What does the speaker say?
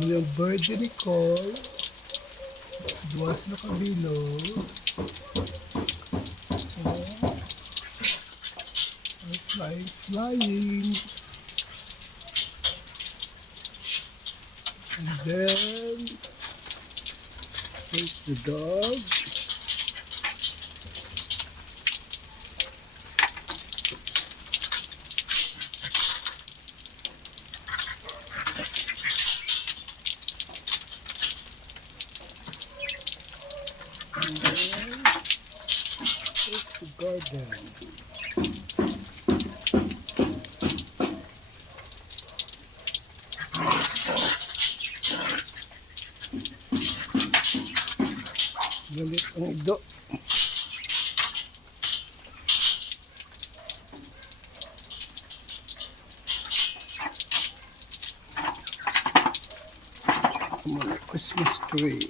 Muli ang birthday ni Cole. Duwas na kabilog. Oh, flying, flying. And then, there's the dog. And then, there's the garden. Galit ang ido. Christmas tree.